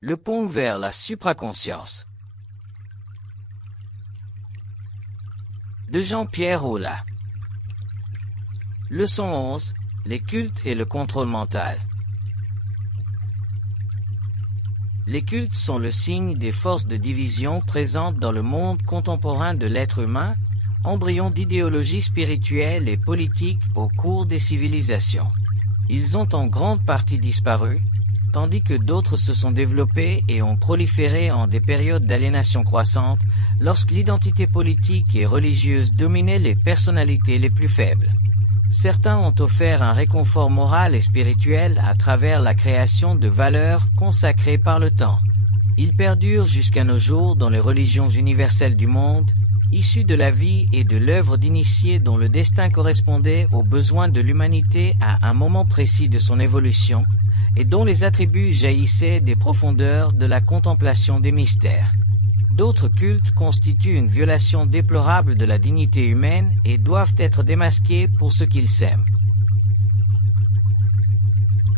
Le pont vers la supraconscience. De Jean-Pierre Aulas. Leçon 11. Les cultes et le contrôle mental. Les cultes sont le signe des forces de division présentes dans le monde contemporain de l'être humain, embryon d'idéologie spirituelle et politique au cours des civilisations. Ils ont en grande partie disparu, tandis que d'autres se sont développés et ont proliféré en des périodes d'aliénation croissante lorsque l'identité politique et religieuse dominait les personnalités les plus faibles. Certains ont offert un réconfort moral et spirituel à travers la création de valeurs consacrées par le temps. Ils perdurent jusqu'à nos jours dans les religions universelles du monde, issues de la vie et de l'œuvre d'initiés dont le destin correspondait aux besoins de l'humanité à un moment précis de son évolution, et dont les attributs jaillissaient des profondeurs de la contemplation des mystères. D'autres cultes constituent une violation déplorable de la dignité humaine et doivent être démasqués pour ce qu'ils sèment.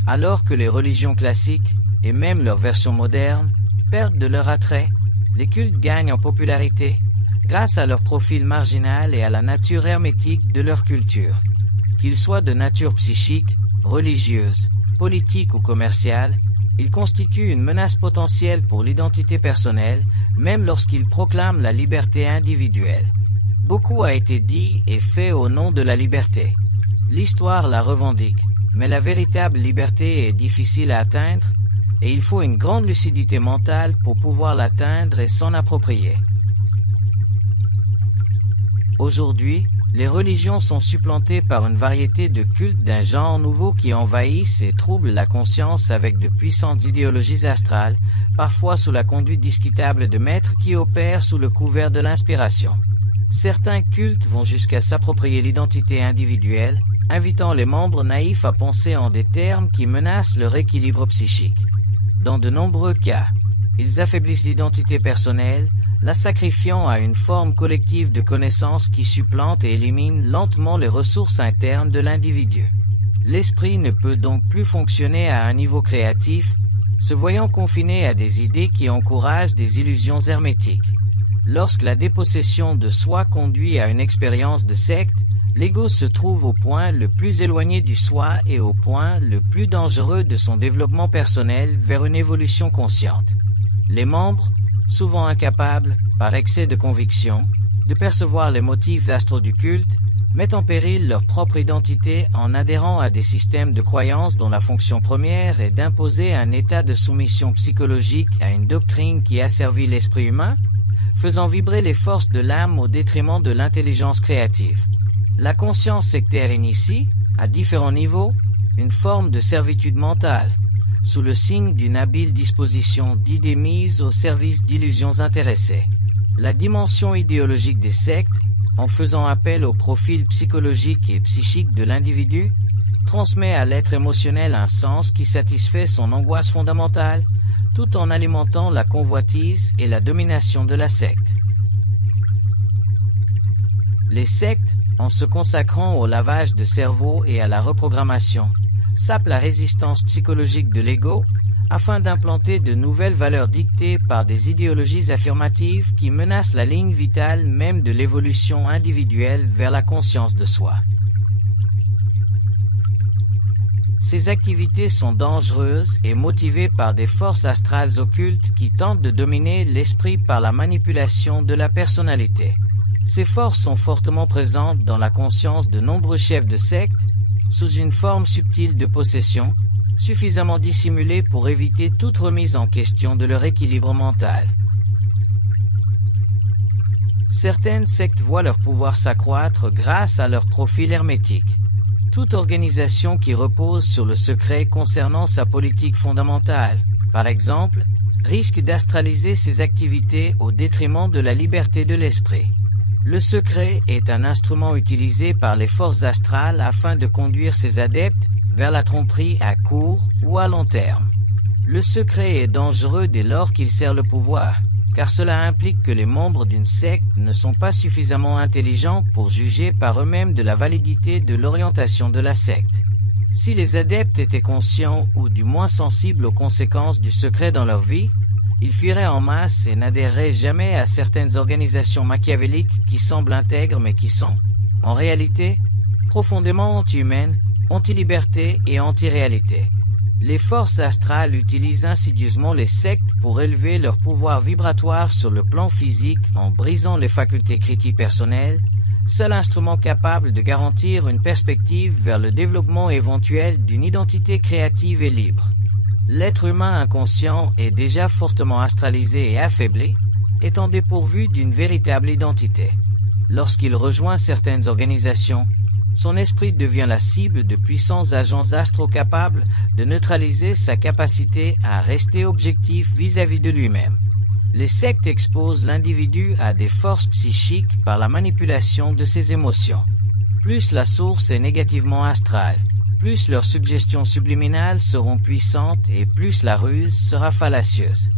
Alors que les religions classiques, et même leurs versions modernes, perdent de leur attrait, les cultes gagnent en popularité, grâce à leur profil marginal et à la nature hermétique de leur culture. Qu'ils soient de nature psychique, religieuse, politique ou commerciale, ils constituent une menace potentielle pour l'identité personnelle, même lorsqu'ils proclament la liberté individuelle. Beaucoup a été dit et fait au nom de la liberté. L'histoire la revendique, mais la véritable liberté est difficile à atteindre, et il faut une grande lucidité mentale pour pouvoir l'atteindre et s'en approprier. Aujourd'hui, les religions sont supplantées par une variété de cultes d'un genre nouveau qui envahissent et troublent la conscience avec de puissantes idéologies astrales, parfois sous la conduite discutable de maîtres qui opèrent sous le couvert de l'inspiration. Certains cultes vont jusqu'à s'approprier l'identité individuelle, invitant les membres naïfs à penser en des termes qui menacent leur équilibre psychique. Dans de nombreux cas, ils affaiblissent l'identité personnelle, la sacrifiant à une forme collective de connaissance qui supplante et élimine lentement les ressources internes de l'individu. L'esprit ne peut donc plus fonctionner à un niveau créatif, se voyant confiné à des idées qui encouragent des illusions hermétiques. Lorsque la dépossession de soi conduit à une expérience de secte, l'ego se trouve au point le plus éloigné du soi et au point le plus dangereux de son développement personnel vers une évolution consciente. Les membres, souvent incapables, par excès de conviction, de percevoir les motifs astraux du culte, mettent en péril leur propre identité en adhérant à des systèmes de croyances dont la fonction première est d'imposer un état de soumission psychologique à une doctrine qui asservit l'esprit humain, faisant vibrer les forces de l'âme au détriment de l'intelligence créative. La conscience sectaire initie, à différents niveaux, une forme de servitude mentale, sous le signe d'une habile disposition d'idées mises au service d'illusions intéressées. La dimension idéologique des sectes, en faisant appel au profil psychologique et psychique de l'individu, transmet à l'être émotionnel un sens qui satisfait son angoisse fondamentale, tout en alimentant la convoitise et la domination de la secte. Les sectes, en se consacrant au lavage de cerveau et à la reprogrammation, sapent la résistance psychologique de l'ego afin d'implanter de nouvelles valeurs dictées par des idéologies affirmatives qui menacent la ligne vitale même de l'évolution individuelle vers la conscience de soi. Ces activités sont dangereuses et motivées par des forces astrales occultes qui tentent de dominer l'esprit par la manipulation de la personnalité. Ces forces sont fortement présentes dans la conscience de nombreux chefs de sectes, sous une forme subtile de possession, suffisamment dissimulée pour éviter toute remise en question de leur équilibre mental. Certaines sectes voient leur pouvoir s'accroître grâce à leur profil hermétique. Toute organisation qui repose sur le secret concernant sa politique fondamentale, par exemple, risque d'astraliser ses activités au détriment de la liberté de l'esprit. Le secret est un instrument utilisé par les forces astrales afin de conduire ses adeptes vers la tromperie à court ou à long terme. Le secret est dangereux dès lors qu'il sert le pouvoir, car cela implique que les membres d'une secte ne sont pas suffisamment intelligents pour juger par eux-mêmes de la validité de l'orientation de la secte. Si les adeptes étaient conscients ou du moins sensibles aux conséquences du secret dans leur vie, ils fuiraient en masse et n'adhéreraient jamais à certaines organisations machiavéliques qui semblent intègres mais qui sont, en réalité, profondément anti-humaines, anti-liberté et anti-réalité. Les forces astrales utilisent insidieusement les sectes pour élever leur pouvoir vibratoire sur le plan physique en brisant les facultés critiques personnelles, seul instrument capable de garantir une perspective vers le développement éventuel d'une identité créative et libre. L'être humain inconscient est déjà fortement astralisé et affaibli, étant dépourvu d'une véritable identité. Lorsqu'il rejoint certaines organisations, son esprit devient la cible de puissants agents astro capables de neutraliser sa capacité à rester objectif vis-à-vis de lui-même. Les sectes exposent l'individu à des forces psychiques par la manipulation de ses émotions. Plus la source est négativement astrale, plus leurs suggestions subliminales seront puissantes et plus la ruse sera fallacieuse.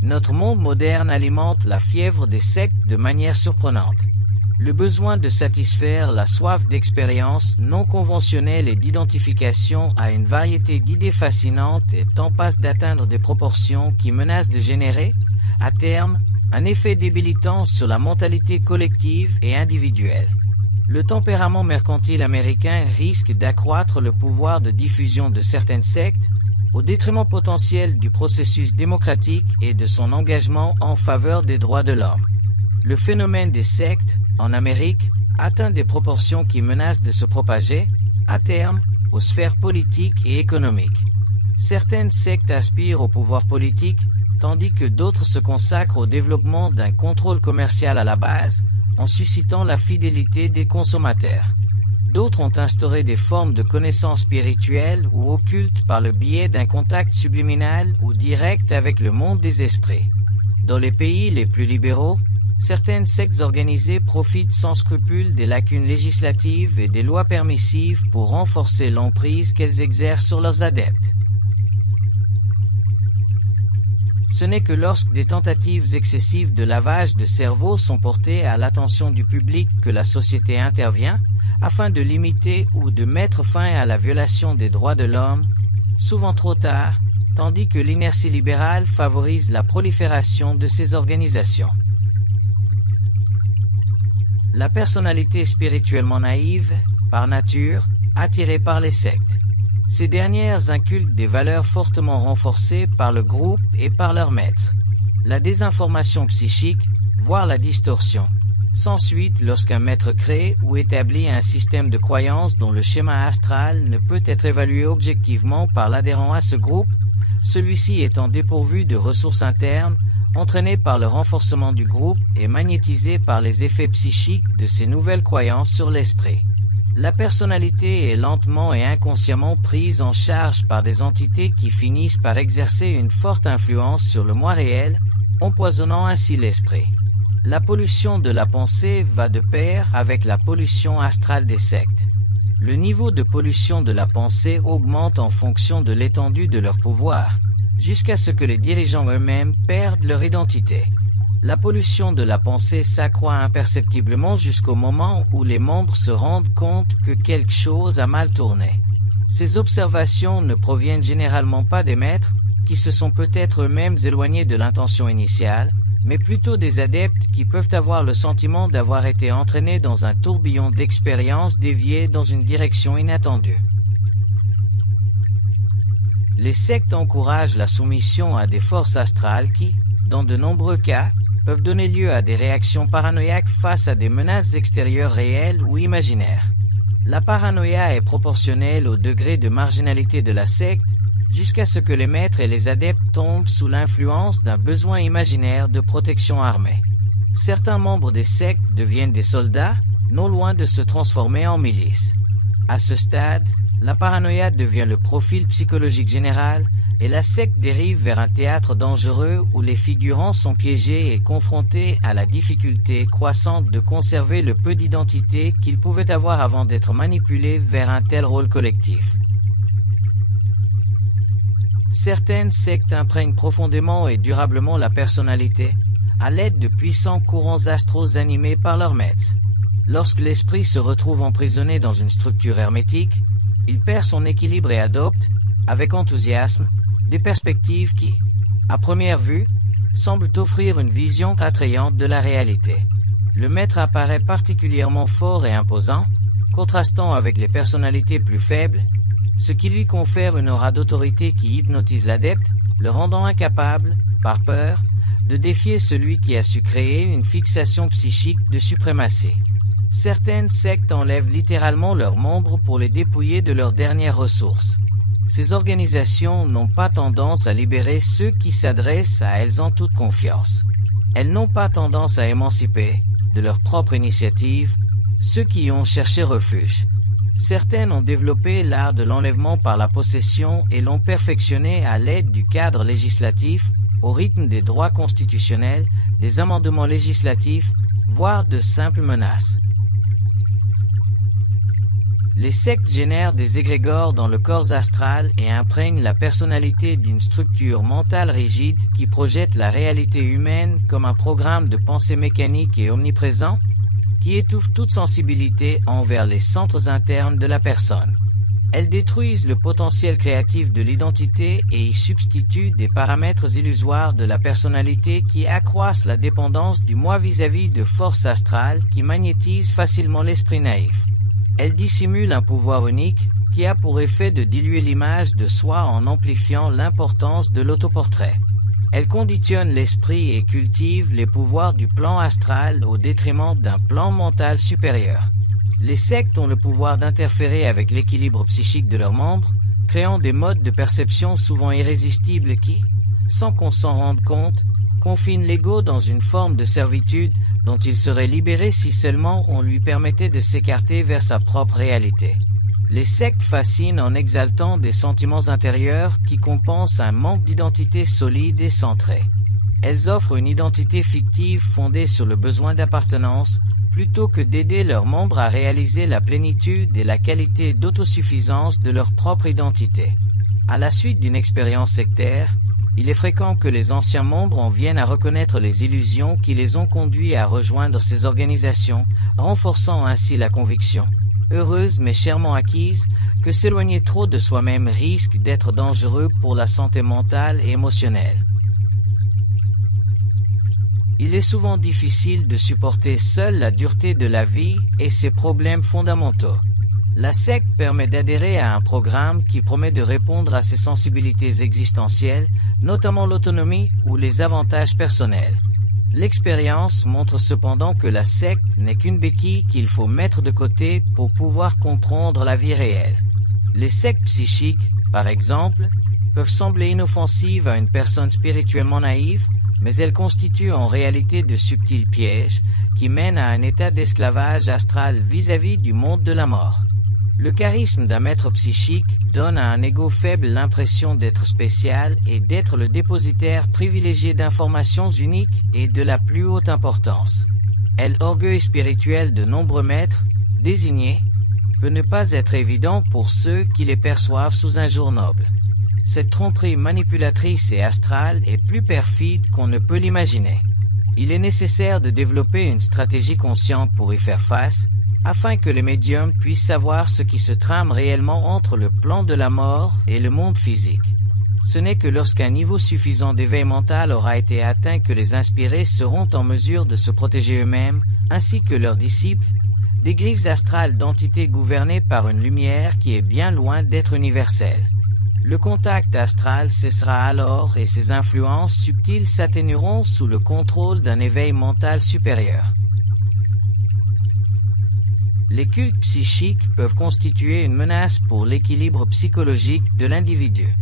Notre monde moderne alimente la fièvre des sectes de manière surprenante. Le besoin de satisfaire la soif d'expériences non conventionnelles et d'identification à une variété d'idées fascinantes est en passe d'atteindre des proportions qui menacent de générer, à terme, un effet débilitant sur la mentalité collective et individuelle. Le tempérament mercantile américain risque d'accroître le pouvoir de diffusion de certaines sectes, au détriment potentiel du processus démocratique et de son engagement en faveur des droits de l'homme. Le phénomène des sectes, en Amérique, atteint des proportions qui menacent de se propager, à terme, aux sphères politiques et économiques. Certaines sectes aspirent au pouvoir politique, tandis que d'autres se consacrent au développement d'un contrôle commercial à la base, en suscitant la fidélité des consommateurs. D'autres ont instauré des formes de connaissances spirituelles ou occultes par le biais d'un contact subliminal ou direct avec le monde des esprits. Dans les pays les plus libéraux, certaines sectes organisées profitent sans scrupule des lacunes législatives et des lois permissives pour renforcer l'emprise qu'elles exercent sur leurs adeptes. Ce n'est que lorsque des tentatives excessives de lavage de cerveau sont portées à l'attention du public que la société intervient, afin de limiter ou de mettre fin à la violation des droits de l'homme, souvent trop tard, tandis que l'inertie libérale favorise la prolifération de ces organisations. La personnalité spirituellement naïve, par nature, attirée par les sectes. Ces dernières inculquent des valeurs fortement renforcées par le groupe et par leurs maîtres. La désinformation psychique, voire la distorsion, s'ensuit lorsqu'un maître crée ou établit un système de croyances dont le schéma astral ne peut être évalué objectivement par l'adhérent à ce groupe, celui-ci étant dépourvu de ressources internes, entraîné par le renforcement du groupe et magnétisé par les effets psychiques de ces nouvelles croyances sur l'esprit. La personnalité est lentement et inconsciemment prise en charge par des entités qui finissent par exercer une forte influence sur le moi réel, empoisonnant ainsi l'esprit. La pollution de la pensée va de pair avec la pollution astrale des sectes. Le niveau de pollution de la pensée augmente en fonction de l'étendue de leur pouvoir, jusqu'à ce que les dirigeants eux-mêmes perdent leur identité. La pollution de la pensée s'accroît imperceptiblement jusqu'au moment où les membres se rendent compte que quelque chose a mal tourné. Ces observations ne proviennent généralement pas des maîtres, qui se sont peut-être eux-mêmes éloignés de l'intention initiale, mais plutôt des adeptes qui peuvent avoir le sentiment d'avoir été entraînés dans un tourbillon d'expériences déviées dans une direction inattendue. Les sectes encouragent la soumission à des forces astrales qui, dans de nombreux cas, peuvent donner lieu à des réactions paranoïaques face à des menaces extérieures réelles ou imaginaires. La paranoïa est proportionnelle au degré de marginalité de la secte, jusqu'à ce que les maîtres et les adeptes tombent sous l'influence d'un besoin imaginaire de protection armée. Certains membres des sectes deviennent des soldats, non loin de se transformer en milices. À ce stade, la paranoïa devient le profil psychologique général et la secte dérive vers un théâtre dangereux où les figurants sont piégés et confrontés à la difficulté croissante de conserver le peu d'identité qu'ils pouvaient avoir avant d'être manipulés vers un tel rôle collectif. Certaines sectes imprègnent profondément et durablement la personnalité, à l'aide de puissants courants astraux animés par leurs maîtres. Lorsque l'esprit se retrouve emprisonné dans une structure hermétique, il perd son équilibre et adopte, avec enthousiasme, des perspectives qui, à première vue, semblent offrir une vision attrayante de la réalité. Le maître apparaît particulièrement fort et imposant, contrastant avec les personnalités plus faibles, ce qui lui confère une aura d'autorité qui hypnotise l'adepte, le rendant incapable, par peur, de défier celui qui a su créer une fixation psychique de suprématie. Certaines sectes enlèvent littéralement leurs membres pour les dépouiller de leurs dernières ressources. Ces organisations n'ont pas tendance à libérer ceux qui s'adressent à elles en toute confiance. Elles n'ont pas tendance à émanciper, de leur propre initiative, ceux qui y ont cherché refuge. Certaines ont développé l'art de l'enlèvement par la possession et l'ont perfectionné à l'aide du cadre législatif, au rythme des droits constitutionnels, des amendements législatifs, voire de simples menaces. Les sectes génèrent des égrégores dans le corps astral et imprègnent la personnalité d'une structure mentale rigide qui projette la réalité humaine comme un programme de pensée mécanique et omniprésent qui étouffe toute sensibilité envers les centres internes de la personne. Elles détruisent le potentiel créatif de l'identité et y substituent des paramètres illusoires de la personnalité qui accroissent la dépendance du moi vis-à-vis de forces astrales qui magnétisent facilement l'esprit naïf. Elle dissimule un pouvoir unique qui a pour effet de diluer l'image de soi en amplifiant l'importance de l'autoportrait. Elle conditionne l'esprit et cultive les pouvoirs du plan astral au détriment d'un plan mental supérieur. Les sectes ont le pouvoir d'interférer avec l'équilibre psychique de leurs membres, créant des modes de perception souvent irrésistibles qui, sans qu'on s'en rende compte, confinent l'ego dans une forme de servitude dont il serait libéré si seulement on lui permettait de s'écarter vers sa propre réalité. Les sectes fascinent en exaltant des sentiments intérieurs qui compensent un manque d'identité solide et centrée. Elles offrent une identité fictive fondée sur le besoin d'appartenance, plutôt que d'aider leurs membres à réaliser la plénitude et la qualité d'autosuffisance de leur propre identité. À la suite d'une expérience sectaire, il est fréquent que les anciens membres en viennent à reconnaître les illusions qui les ont conduits à rejoindre ces organisations, renforçant ainsi la conviction, heureuse mais chèrement acquise, que s'éloigner trop de soi-même risque d'être dangereux pour la santé mentale et émotionnelle. Il est souvent difficile de supporter seul la dureté de la vie et ses problèmes fondamentaux. La secte permet d'adhérer à un programme qui promet de répondre à ses sensibilités existentielles, notamment l'autonomie ou les avantages personnels. L'expérience montre cependant que la secte n'est qu'une béquille qu'il faut mettre de côté pour pouvoir comprendre la vie réelle. Les sectes psychiques, par exemple, peuvent sembler inoffensives à une personne spirituellement naïve, mais elles constituent en réalité de subtils pièges qui mènent à un état d'esclavage astral vis-à-vis du monde de la mort. Le charisme d'un maître psychique donne à un ego faible l'impression d'être spécial et d'être le dépositaire privilégié d'informations uniques et de la plus haute importance. L'orgueil spirituel de nombreux maîtres, désignés, peut ne pas être évident pour ceux qui les perçoivent sous un jour noble. Cette tromperie manipulatrice et astrale est plus perfide qu'on ne peut l'imaginer. Il est nécessaire de développer une stratégie consciente pour y faire face, afin que les médiums puissent savoir ce qui se trame réellement entre le plan de la mort et le monde physique. Ce n'est que lorsqu'un niveau suffisant d'éveil mental aura été atteint que les inspirés seront en mesure de se protéger eux-mêmes, ainsi que leurs disciples, des griffes astrales d'entités gouvernées par une lumière qui est bien loin d'être universelle. Le contact astral cessera alors et ses influences subtiles s'atténueront sous le contrôle d'un éveil mental supérieur. Les cultes psychiques peuvent constituer une menace pour l'équilibre psychologique de l'individu.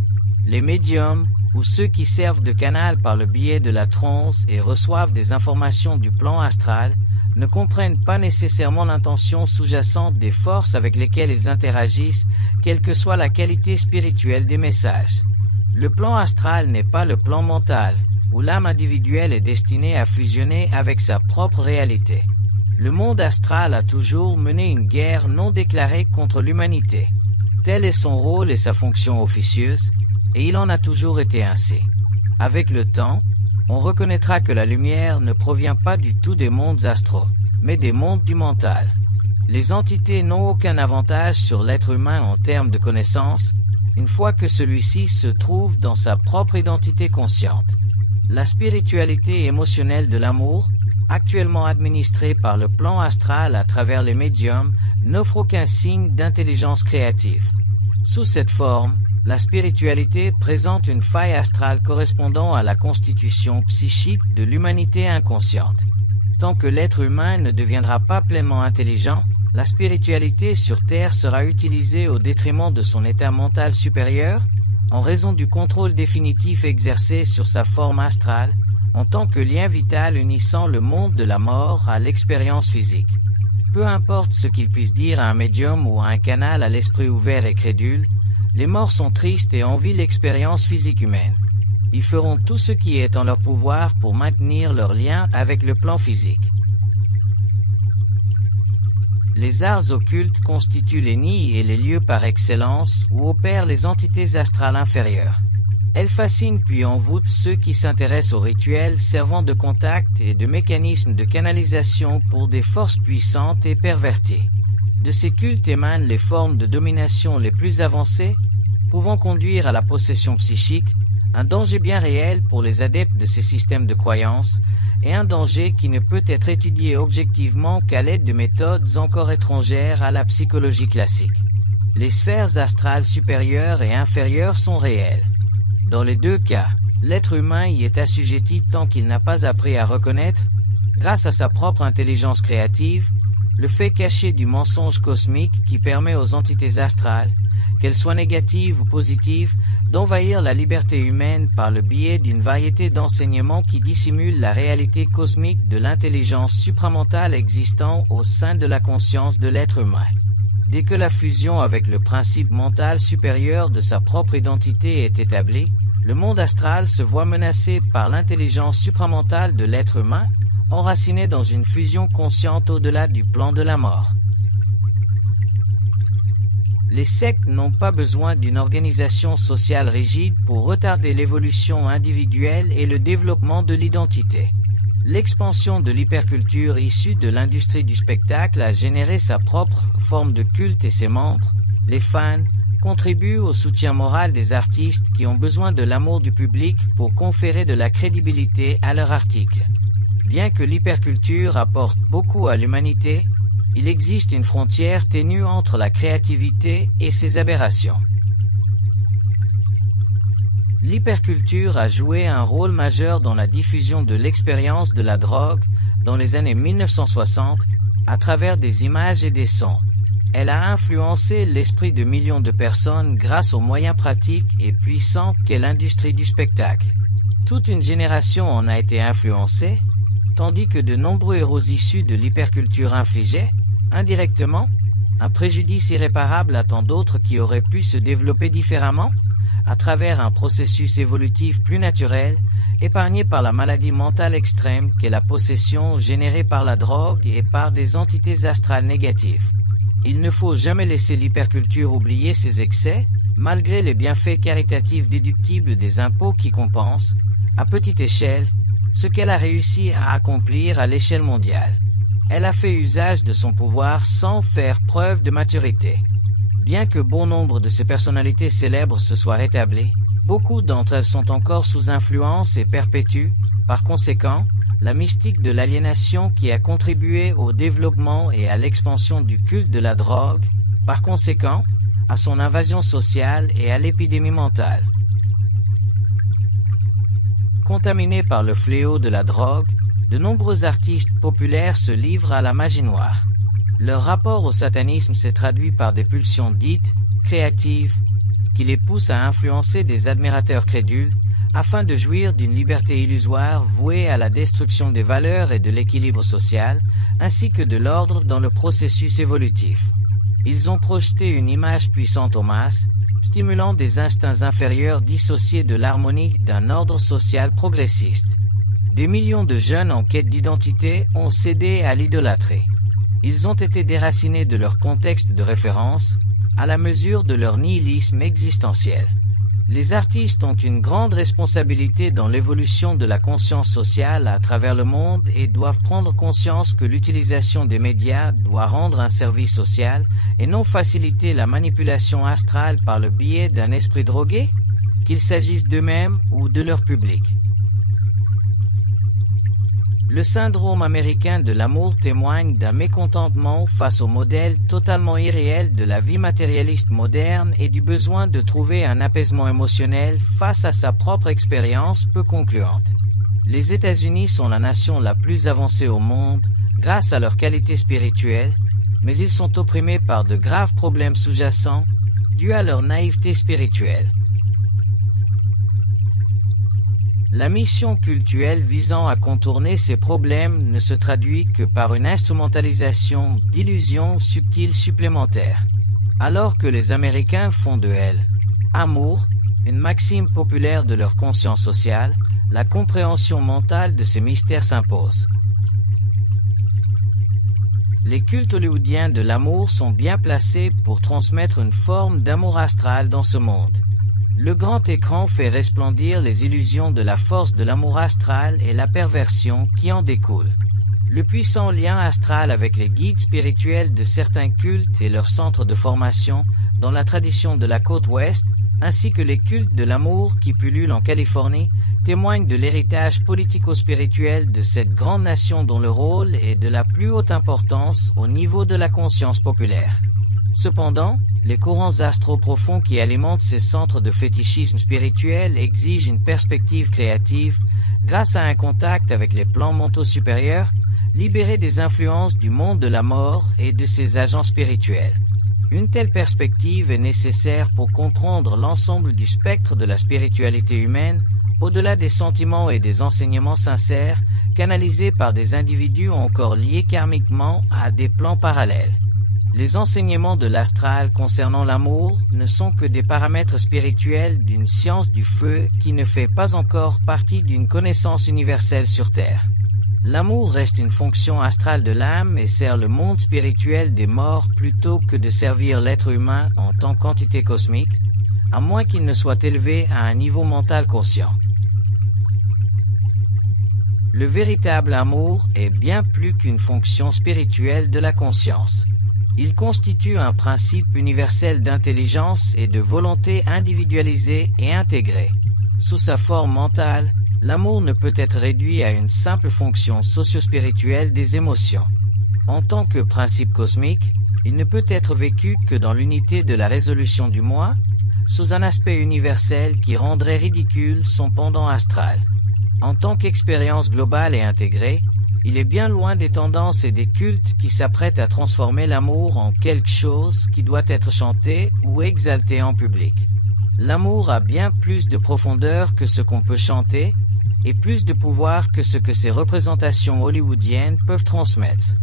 Les médiums, ou ceux qui servent de canal par le biais de la transe et reçoivent des informations du plan astral, ne comprennent pas nécessairement l'intention sous-jacente des forces avec lesquelles ils interagissent, quelle que soit la qualité spirituelle des messages. Le plan astral n'est pas le plan mental, où l'âme individuelle est destinée à fusionner avec sa propre réalité. Le monde astral a toujours mené une guerre non déclarée contre l'humanité. Tel est son rôle et sa fonction officieuse, et il en a toujours été ainsi. Avec le temps, on reconnaîtra que la lumière ne provient pas du tout des mondes astraux. mais des mondes du mental. Les entités n'ont aucun avantage sur l'être humain en termes de connaissances, une fois que celui-ci se trouve dans sa propre identité consciente. La spiritualité émotionnelle de l'amour, actuellement administrée par le plan astral à travers les médiums, n'offre aucun signe d'intelligence créative. Sous cette forme, la spiritualité présente une faille astrale correspondant à la constitution psychique de l'humanité inconsciente. Tant que l'être humain ne deviendra pas pleinement intelligent, la spiritualité sur Terre sera utilisée au détriment de son état mental supérieur, en raison du contrôle définitif exercé sur sa forme astrale, en tant que lien vital unissant le monde de la mort à l'expérience physique. Peu importe ce qu'il puisse dire à un médium ou à un canal à l'esprit ouvert et crédule, les morts sont tristes et envient l'expérience physique humaine. Ils feront tout ce qui est en leur pouvoir pour maintenir leur lien avec le plan physique. Les arts occultes constituent les nids et les lieux par excellence où opèrent les entités astrales inférieures. Elles fascinent puis envoûtent ceux qui s'intéressent aux rituels servant de contact et de mécanismes de canalisation pour des forces puissantes et perverties. De ces cultes émanent les formes de domination les plus avancées, pouvant conduire à la possession psychique, un danger bien réel pour les adeptes de ces systèmes de croyances, et un danger qui ne peut être étudié objectivement qu'à l'aide de méthodes encore étrangères à la psychologie classique. Les sphères astrales supérieures et inférieures sont réelles. Dans les deux cas, l'être humain y est assujetti tant qu'il n'a pas appris à reconnaître, grâce à sa propre intelligence créative, le fait caché du mensonge cosmique qui permet aux entités astrales, qu'elles soient négatives ou positives, d'envahir la liberté humaine par le biais d'une variété d'enseignements qui dissimulent la réalité cosmique de l'intelligence supramentale existant au sein de la conscience de l'être humain. Dès que la fusion avec le principe mental supérieur de sa propre identité est établie, le monde astral se voit menacé par l'intelligence supramentale de l'être humain, enraciné dans une fusion consciente au-delà du plan de la mort. Les sectes n'ont pas besoin d'une organisation sociale rigide pour retarder l'évolution individuelle et le développement de l'identité. L'expansion de l'hyperculture issue de l'industrie du spectacle a généré sa propre forme de culte et ses membres, les fans, contribuent au soutien moral des artistes qui ont besoin de l'amour du public pour conférer de la crédibilité à leur article. Bien que l'hyperculture apporte beaucoup à l'humanité, il existe une frontière ténue entre la créativité et ses aberrations. L'hyperculture a joué un rôle majeur dans la diffusion de l'expérience de la drogue dans les années 1960 à travers des images et des sons. Elle a influencé l'esprit de millions de personnes grâce aux moyens pratiques et puissants qu'est l'industrie du spectacle. Toute une génération en a été influencée, tandis que de nombreux héros issus de l'hyperculture infligeaient, indirectement, un préjudice irréparable à tant d'autres qui auraient pu se développer différemment, à travers un processus évolutif plus naturel, épargné par la maladie mentale extrême qu'est la possession générée par la drogue et par des entités astrales négatives. Il ne faut jamais laisser l'hyperculture oublier ses excès, malgré les bienfaits caritatifs déductibles des impôts qui compensent, à petite échelle, ce qu'elle a réussi à accomplir à l'échelle mondiale. Elle a fait usage de son pouvoir sans faire preuve de maturité. Bien que bon nombre de ces personnalités célèbres se soient rétablies, beaucoup d'entre elles sont encore sous influence et perpétuent, par conséquent, la mystique de l'aliénation qui a contribué au développement et à l'expansion du culte de la drogue, par conséquent, à son invasion sociale et à l'épidémie mentale. Contaminés par le fléau de la drogue, de nombreux artistes populaires se livrent à la magie noire. Leur rapport au satanisme s'est traduit par des pulsions dites créatives qui les poussent à influencer des admirateurs crédules afin de jouir d'une liberté illusoire vouée à la destruction des valeurs et de l'équilibre social, ainsi que de l'ordre dans le processus évolutif. Ils ont projeté une image puissante aux masses, stimulant des instincts inférieurs dissociés de l'harmonie d'un ordre social progressiste. Des millions de jeunes en quête d'identité ont cédé à l'idolâtrie. Ils ont été déracinés de leur contexte de référence, à la mesure de leur nihilisme existentiel. Les artistes ont une grande responsabilité dans l'évolution de la conscience sociale à travers le monde et doivent prendre conscience que l'utilisation des médias doit rendre un service social et non faciliter la manipulation astrale par le biais d'un esprit drogué, qu'il s'agisse d'eux-mêmes ou de leur public. Le syndrome américain de l'amour témoigne d'un mécontentement face au modèle totalement irréel de la vie matérialiste moderne et du besoin de trouver un apaisement émotionnel face à sa propre expérience peu concluante. Les États-Unis sont la nation la plus avancée au monde grâce à leur qualité spirituelle, mais ils sont opprimés par de graves problèmes sous-jacents dus à leur naïveté spirituelle. La mission cultuelle visant à contourner ces problèmes ne se traduit que par une instrumentalisation d'illusions subtiles supplémentaires. Alors que les Américains font de elle amour, une maxime populaire de leur conscience sociale, la compréhension mentale de ces mystères s'impose. Les cultes hollywoodiens de l'amour sont bien placés pour transmettre une forme d'amour astral dans ce monde. Le grand écran fait resplendir les illusions de la force de l'amour astral et la perversion qui en découle. Le puissant lien astral avec les guides spirituels de certains cultes et leurs centres de formation dans la tradition de la côte ouest, ainsi que les cultes de l'amour qui pullulent en Californie, témoignent de l'héritage politico-spirituel de cette grande nation dont le rôle est de la plus haute importance au niveau de la conscience populaire. Cependant, les courants astro-profonds qui alimentent ces centres de fétichisme spirituel exigent une perspective créative grâce à un contact avec les plans mentaux supérieurs, libérés des influences du monde de la mort et de ses agents spirituels. Une telle perspective est nécessaire pour comprendre l'ensemble du spectre de la spiritualité humaine, au-delà des sentiments et des enseignements sincères canalisés par des individus encore liés karmiquement à des plans parallèles. Les enseignements de l'astral concernant l'amour ne sont que des paramètres spirituels d'une science du feu qui ne fait pas encore partie d'une connaissance universelle sur Terre. L'amour reste une fonction astrale de l'âme et sert le monde spirituel des morts plutôt que de servir l'être humain en tant qu'entité cosmique, à moins qu'il ne soit élevé à un niveau mental conscient. Le véritable amour est bien plus qu'une fonction spirituelle de la conscience. Il constitue un principe universel d'intelligence et de volonté individualisée et intégrée. Sous sa forme mentale, l'amour ne peut être réduit à une simple fonction socio-spirituelle des émotions. En tant que principe cosmique, il ne peut être vécu que dans l'unité de la résolution du moi, sous un aspect universel qui rendrait ridicule son pendant astral. En tant qu'expérience globale et intégrée, il est bien loin des tendances et des cultes qui s'apprêtent à transformer l'amour en quelque chose qui doit être chanté ou exalté en public. L'amour a bien plus de profondeur que ce qu'on peut chanter et plus de pouvoir que ce que ces représentations hollywoodiennes peuvent transmettre.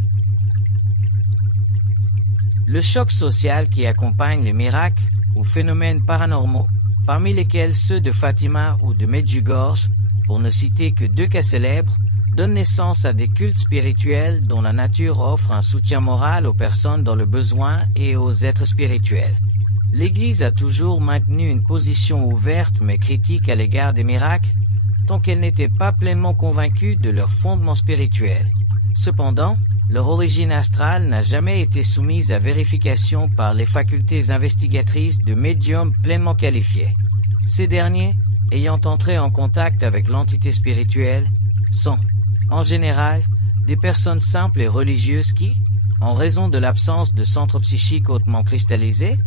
Le choc social qui accompagne les miracles ou phénomènes paranormaux, parmi lesquels ceux de Fatima ou de Medjugorje, pour ne citer que deux cas célèbres, donne naissance à des cultes spirituels dont la nature offre un soutien moral aux personnes dans le besoin et aux êtres spirituels. L'Église a toujours maintenu une position ouverte mais critique à l'égard des miracles, tant qu'elle n'était pas pleinement convaincue de leur fondement spirituel. Cependant, leur origine astrale n'a jamais été soumise à vérification par les facultés investigatrices de médiums pleinement qualifiés. Ces derniers, ayant entré en contact avec l'entité spirituelle, sont, en général, des personnes simples et religieuses qui, en raison de l'absence de centres psychiques hautement cristallisés,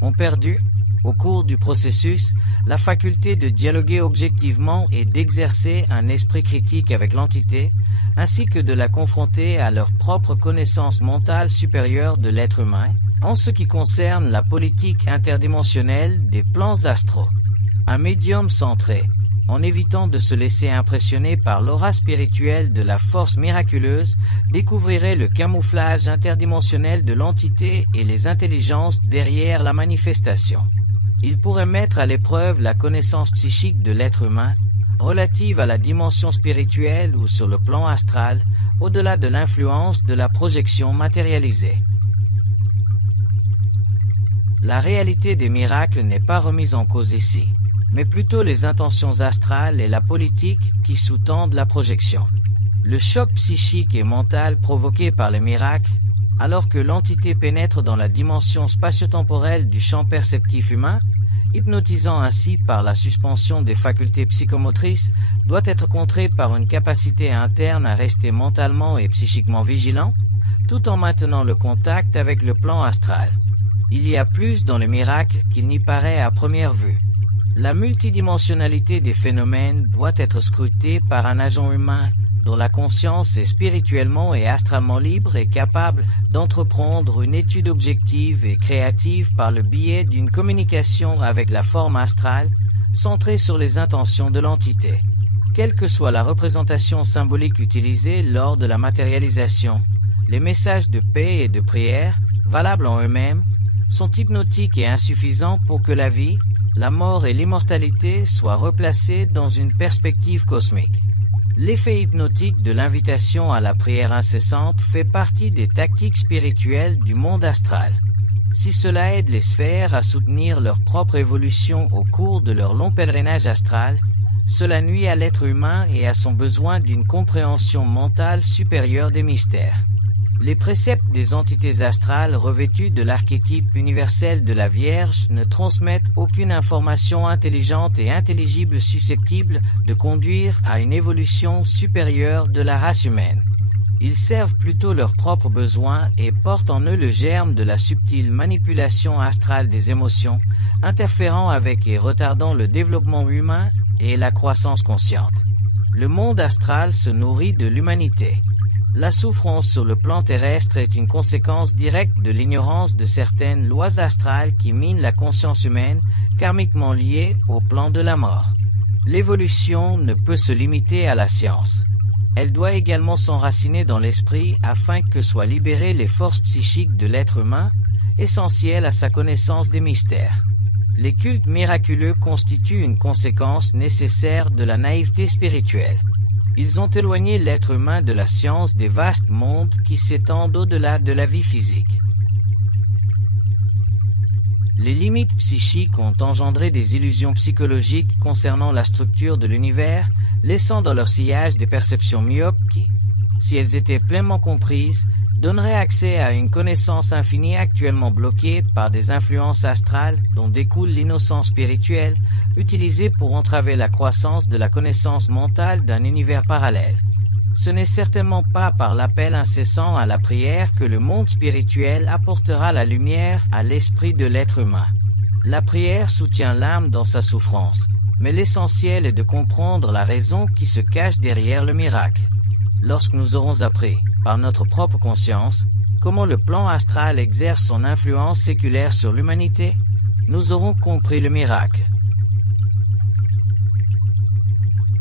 ont perdu, au cours du processus, la faculté de dialoguer objectivement et d'exercer un esprit critique avec l'entité, ainsi que de la confronter à leur propre connaissance mentale supérieure de l'être humain, en ce qui concerne la politique interdimensionnelle des plans astraux. Un médium centré, en évitant de se laisser impressionner par l'aura spirituelle de la force miraculeuse, découvrirait le camouflage interdimensionnel de l'entité et les intelligences derrière la manifestation. Il pourrait mettre à l'épreuve la connaissance psychique de l'être humain, relative à la dimension spirituelle ou sur le plan astral, au-delà de l'influence de la projection matérialisée. La réalité des miracles n'est pas remise en cause ici. mais plutôt les intentions astrales et la politique qui sous-tendent la projection. Le choc psychique et mental provoqué par les miracles, alors que l'entité pénètre dans la dimension spatio-temporelle du champ perceptif humain, hypnotisant ainsi par la suspension des facultés psychomotrices, doit être contré par une capacité interne à rester mentalement et psychiquement vigilant, tout en maintenant le contact avec le plan astral. Il y a plus dans les miracles qu'il n'y paraît à première vue. La multidimensionnalité des phénomènes doit être scrutée par un agent humain dont la conscience est spirituellement et astralement libre et capable d'entreprendre une étude objective et créative par le biais d'une communication avec la forme astrale, centrée sur les intentions de l'entité. Quelle que soit la représentation symbolique utilisée lors de la matérialisation, les messages de paix et de prière, valables en eux-mêmes, sont hypnotiques et insuffisants pour que la vie, la mort et l'immortalité soient replacées dans une perspective cosmique. L'effet hypnotique de l'invitation à la prière incessante fait partie des tactiques spirituelles du monde astral. Si cela aide les sphères à soutenir leur propre évolution au cours de leur long pèlerinage astral, cela nuit à l'être humain et à son besoin d'une compréhension mentale supérieure des mystères. Les préceptes des entités astrales revêtues de l'archétype universel de la Vierge ne transmettent aucune information intelligente et intelligible susceptible de conduire à une évolution supérieure de la race humaine. Ils servent plutôt leurs propres besoins et portent en eux le germe de la subtile manipulation astrale des émotions, interférant avec et retardant le développement humain et la croissance consciente. Le monde astral se nourrit de l'humanité. La souffrance sur le plan terrestre est une conséquence directe de l'ignorance de certaines lois astrales qui minent la conscience humaine, karmiquement liée au plan de la mort. L'évolution ne peut se limiter à la science. Elle doit également s'enraciner dans l'esprit afin que soient libérées les forces psychiques de l'être humain, essentielles à sa connaissance des mystères. Les cultes miraculeux constituent une conséquence nécessaire de la naïveté spirituelle. Ils ont éloigné l'être humain de la science des vastes mondes qui s'étendent au-delà de la vie physique. Les limites psychiques ont engendré des illusions psychologiques concernant la structure de l'univers, laissant dans leur sillage des perceptions myopes qui, si elles étaient pleinement comprises, donneraient accès à une connaissance infinie actuellement bloquée par des influences astrales dont découle l'innocence spirituelle, utilisée pour entraver la croissance de la connaissance mentale d'un univers parallèle. Ce n'est certainement pas par l'appel incessant à la prière que le monde spirituel apportera la lumière à l'esprit de l'être humain. La prière soutient l'âme dans sa souffrance, mais l'essentiel est de comprendre la raison qui se cache derrière le miracle. Lorsque nous aurons appris, par notre propre conscience, comment le plan astral exerce son influence séculaire sur l'humanité, nous aurons compris le miracle.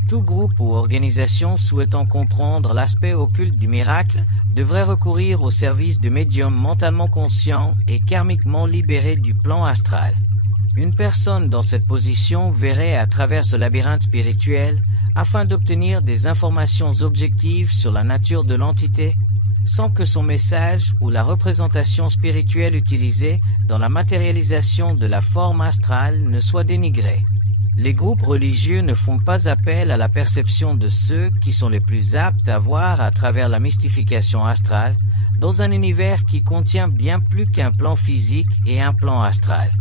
Tout groupe ou organisation souhaitant comprendre l'aspect occulte du miracle devrait recourir au service de médiums mentalement conscients et karmiquement libérés du plan astral. Une personne dans cette position verrait à travers ce labyrinthe spirituel afin d'obtenir des informations objectives sur la nature de l'entité, sans que son message ou la représentation spirituelle utilisée dans la matérialisation de la forme astrale ne soit dénigrée. Les groupes religieux ne font pas appel à la perception de ceux qui sont les plus aptes à voir à travers la mystification astrale, dans un univers qui contient bien plus qu'un plan physique et un plan astral.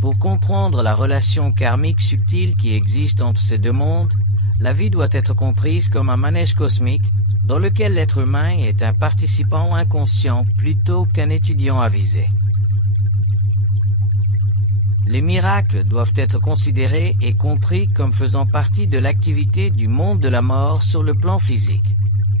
Pour comprendre la relation karmique subtile qui existe entre ces deux mondes, la vie doit être comprise comme un manège cosmique dans lequel l'être humain est un participant inconscient plutôt qu'un étudiant avisé. Les miracles doivent être considérés et compris comme faisant partie de l'activité du monde de la mort sur le plan physique.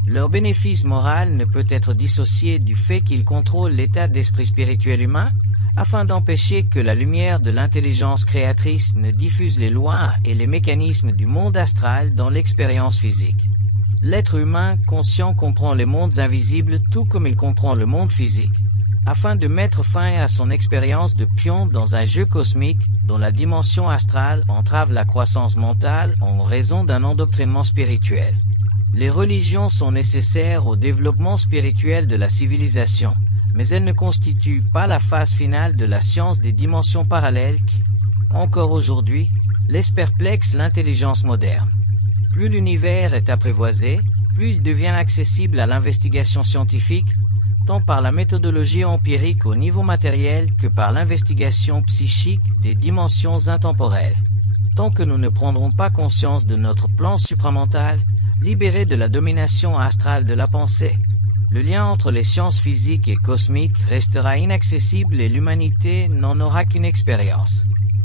Leur bénéfice moral ne peut être dissocié du fait qu'ils contrôlent l'état d'esprit spirituel humain, afin d'empêcher que la lumière de l'intelligence créatrice ne diffuse les lois et les mécanismes du monde astral dans l'expérience physique. L'être humain conscient comprend les mondes invisibles tout comme il comprend le monde physique, afin de mettre fin à son expérience de pion dans un jeu cosmique dont la dimension astrale entrave la croissance mentale en raison d'un endoctrinement spirituel. Les religions sont nécessaires au développement spirituel de la civilisation, mais elles ne constituent pas la phase finale de la science des dimensions parallèles qui, encore aujourd'hui, laisse perplexe l'intelligence moderne. Plus l'univers est apprivoisé, plus il devient accessible à l'investigation scientifique, tant par la méthodologie empirique au niveau matériel que par l'investigation psychique des dimensions intemporelles. Tant que nous ne prendrons pas conscience de notre plan supramental, libéré de la domination astrale de la pensée, le lien entre les sciences physiques et cosmiques restera inaccessible et l'humanité n'en aura qu'une expérience.